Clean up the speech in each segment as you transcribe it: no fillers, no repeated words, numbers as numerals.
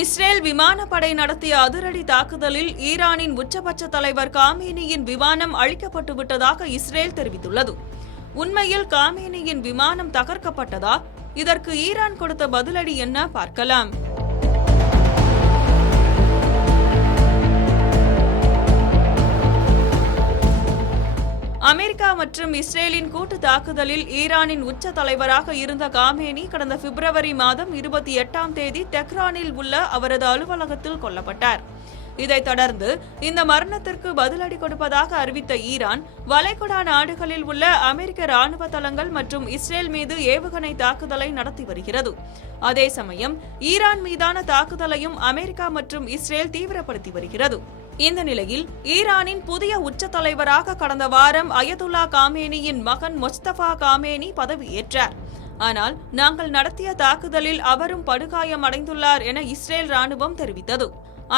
Israel விமானப்படை நடத்திய அதிரடி தாக்குதலில் ஈரானின் உச்சபட்ச தலைவர் காமேனியின் விமானம் அழிக்கப்பட்டு விட்டதாக இஸ்ரேல் தெரிவித்துள்ளது. உண்மையில் காமேனியின் விமானம் தகர்க்கப்பட்டதா? இதற்கு ஈரான் கொடுத்த பதிலடி என்ன பார்க்கலாம். அமெரிக்கா மற்றும் இஸ்ரேலின் கூட்டு தாக்குதலில் ஈரானின் உச்ச தலைவராக இருந்த காமேனி கடந்த பிப்ரவரி மாதம் 28ஆம் தேதி தெஹ்ரானில் உள்ள அவரது அலுவலகத்தில் கொல்லப்பட்டார். இதைத் தொடர்ந்து இந்த மரணத்திற்கு பதிலடி கொடுப்பதாக அறிவித்த ஈரான் வளைகுடா நாடுகளில் உள்ள அமெரிக்க ராணுவ தளங்கள் மற்றும் இஸ்ரேல் மீது ஏவுகணை தாக்குதலை நடத்தி வருகிறது. அதே சமயம் ஈரான் மீதான தாக்குதலையும் அமெரிக்கா மற்றும் இஸ்ரேல் தீவிரப்படுத்தி வருகிறது. இந்த நிலையில் ஈரானின் புதிய உச்ச தலைவராக கடந்த வாரம் அயதுல்லா காமேனியின் மகன் மொஸ்தபா காமேனி பதவியேற்றார். ஆனால் நாங்கள் நடத்திய தாக்குதலில் அவரும் படுகாயம் அடைந்துள்ளார் என இஸ்ரேல் ராணுவம் தெரிவித்தது.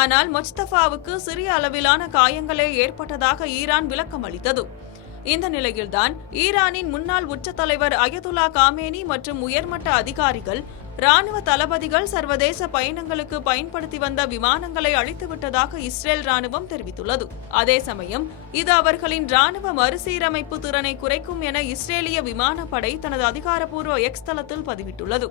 ஆனால் மொஸ்தபாவுக்கு சிறிய அளவிலான காயங்களே ஏற்பட்டதாக ஈரான் விளக்கம் அளித்தது. இந்த நிலையில்தான் ஈரானின் முன்னாள் உச்ச தலைவர் அயதுல்லா காமேனி மற்றும் உயர்மட்ட அதிகாரிகள், ராணுவ தளபதிகள் சர்வதேச பயணங்களுக்கு பயன்படுத்தி வந்த விமானங்களை அழித்துவிட்டதாக இஸ்ரேல் ராணுவம் தெரிவித்துள்ளது. அதே சமயம் இது அவர்களின் ராணுவ மறுசீரமைப்பு திறனை குறைக்கும் என இஸ்ரேலிய விமானப்படை தனது அதிகாரப்பூர்வ எக்ஸ் தளத்தில் பதிவிட்டுள்ளது.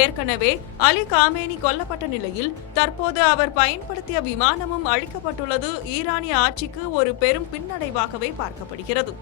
ஏற்கனவே அலி காமேனி கொல்லப்பட்ட நிலையில் தற்போது அவர் பயன்படுத்திய விமானமும் அழிக்கப்பட்டுள்ளது ஈரானிய ஆட்சிக்கு ஒரு பெரும் பின்னடைவாகவே பார்க்கப்படுகிறது.